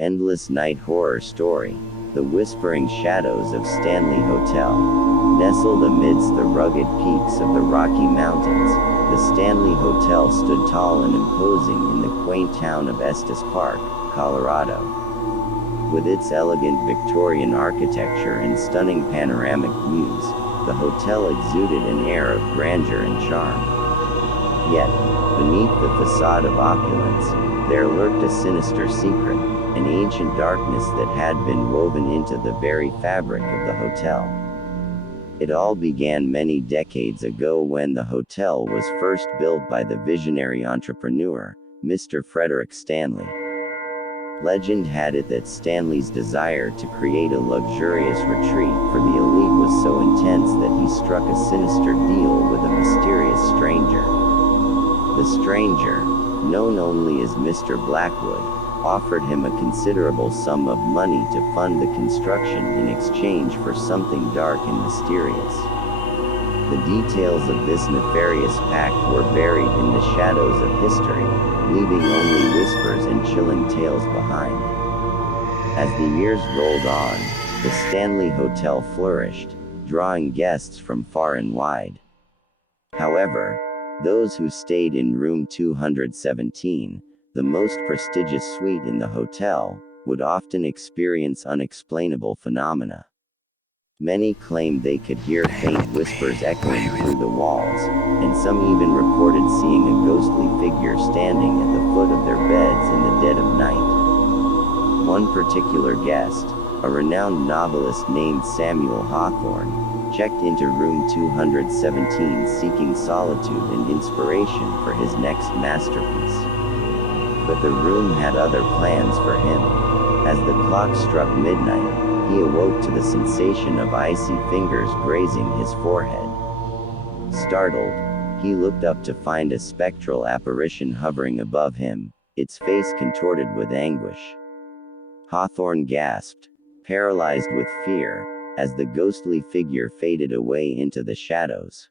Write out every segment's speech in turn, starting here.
Endless night horror story. The whispering shadows of Stanley Hotel. Nestled amidst the rugged peaks of the Rocky Mountains, the Stanley Hotel stood tall and imposing in the quaint town of Estes Park, Colorado. With its elegant Victorian architecture and stunning panoramic views, the hotel exuded an air of grandeur and charm. Yet, beneath the facade of opulence, there lurked a sinister secret, an ancient darkness that had been woven into the very fabric of the hotel. It all began many decades ago when the hotel was first built by the visionary entrepreneur, Mr. Frederick Stanley. Legend had it that Stanley's desire to create a luxurious retreat for the elite was so intense that he struck a sinister deal with a mysterious stranger. The stranger, known only as Mr. Blackwood, offered him a considerable sum of money to fund the construction in exchange for something dark and mysterious. The details of this nefarious pact were buried in the shadows of history, leaving only whispers and chilling tales behind. As the years rolled on, the Stanley Hotel flourished, drawing guests from far and wide. However, those who stayed in room 217, the most prestigious suite in the hotel, would often experience unexplainable phenomena. Many claimed they could hear faint whispers echoing through the walls, and some even reported seeing a ghostly figure standing at the foot of their beds in the dead of night. One particular guest, a renowned novelist named Samuel Hawthorne, checked into room 217 seeking solitude and inspiration for his next masterpiece. But the room had other plans for him. As the clock struck midnight, he awoke to the sensation of icy fingers grazing his forehead. Startled, he looked up to find a spectral apparition hovering above him, its face contorted with anguish. Hawthorne gasped, paralyzed with fear, as the ghostly figure faded away into the shadows.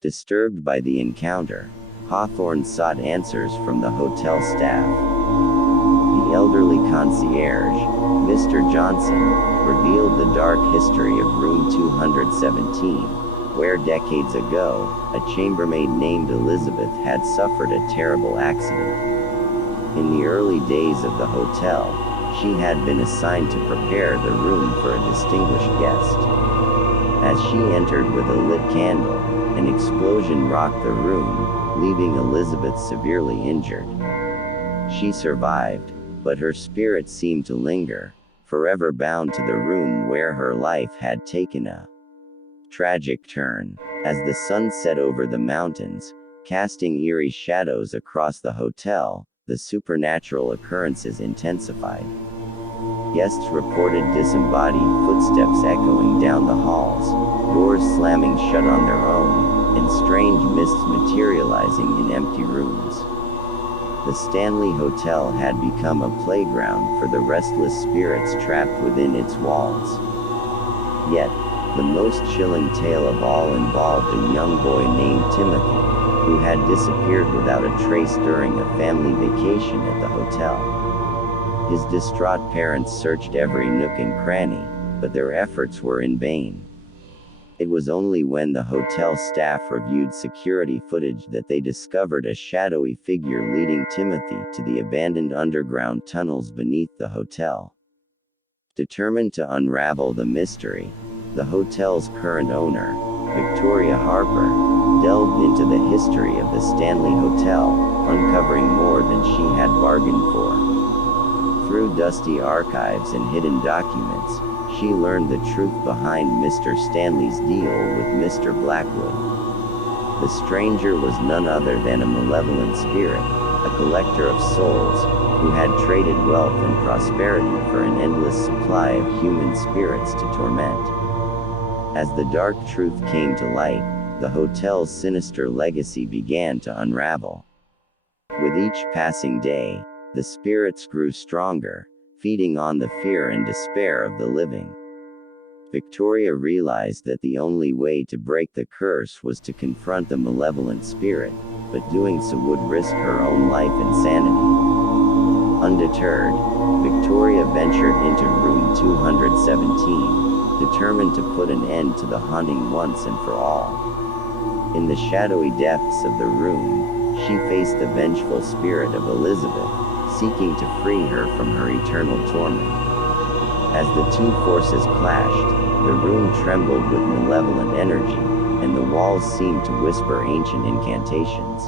Disturbed by the encounter, Hawthorne sought answers from the hotel staff. The elderly concierge, Mr. Johnson, revealed the dark history of room 217, where decades ago, a chambermaid named Elizabeth had suffered a terrible accident. In the early days of the hotel, she had been assigned to prepare the room for a distinguished guest. As she entered with a lit candle, an explosion rocked the room, leaving Elizabeth severely injured. She survived, but her spirit seemed to linger, forever bound to the room where her life had taken a tragic turn. As the sun set over the mountains, casting eerie shadows across the hotel, the supernatural occurrences intensified. Guests reported disembodied footsteps echoing down the halls, doors slamming shut on their own, and strange mists materializing in empty rooms. The Stanley Hotel had become a playground for the restless spirits trapped within its walls. Yet, the most chilling tale of all involved a young boy named Timothy, who had disappeared without a trace during a family vacation at the hotel. His distraught parents searched every nook and cranny, but their efforts were in vain. It was only when the hotel staff reviewed security footage that they discovered a shadowy figure leading Timothy to the abandoned underground tunnels beneath the hotel. Determined to unravel the mystery, the hotel's current owner, Victoria Harper, delved into the history of the Stanley Hotel, uncovering more than she had bargained for. Through dusty archives and hidden documents, she learned the truth behind Mr. Stanley's deal with Mr. Blackwood. The stranger was none other than a malevolent spirit, a collector of souls, who had traded wealth and prosperity for an endless supply of human spirits to torment. As the dark truth came to light, the hotel's sinister legacy began to unravel. With each passing day, the spirits grew stronger, feeding on the fear and despair of the living. Victoria realized that the only way to break the curse was to confront the malevolent spirit, but doing so would risk her own life and sanity. Undeterred, Victoria ventured into room 217, determined to put an end to the haunting once and for all. In the shadowy depths of the room, she faced the vengeful spirit of Elizabeth, seeking to free her from her eternal torment. As the two forces clashed, the room trembled with malevolent energy, and the walls seemed to whisper ancient incantations.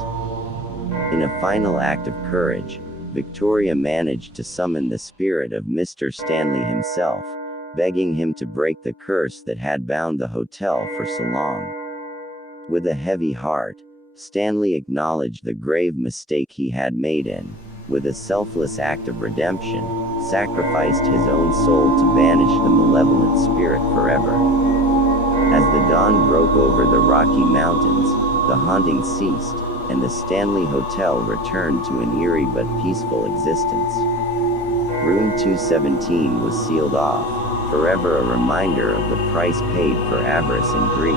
In a final act of courage, Victoria managed to summon the spirit of Mr. Stanley himself, begging him to break the curse that had bound the hotel for so long. With a heavy heart, Stanley acknowledged the grave mistake he had made and, with a selfless act of redemption, sacrificed his own soul to banish the malevolent spirit forever. As the dawn broke over the Rocky Mountains, the haunting ceased, and the Stanley Hotel returned to an eerie but peaceful existence. Room 217 was sealed off, forever a reminder of the price paid for avarice and greed.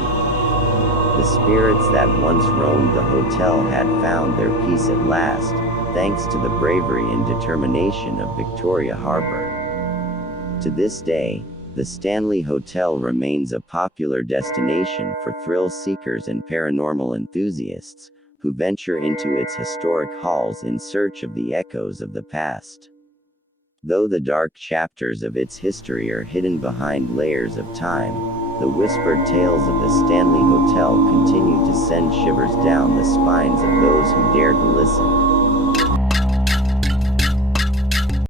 The spirits that once roamed the hotel had found their peace at last, thanks to the bravery and determination of Victoria Harbour. To this day, the Stanley Hotel remains a popular destination for thrill seekers and paranormal enthusiasts, who venture into its historic halls in search of the echoes of the past. Though the dark chapters of its history are hidden behind layers of time, the whispered tales of the Stanley Hotel continue to send shivers down the spines of those who dare to listen.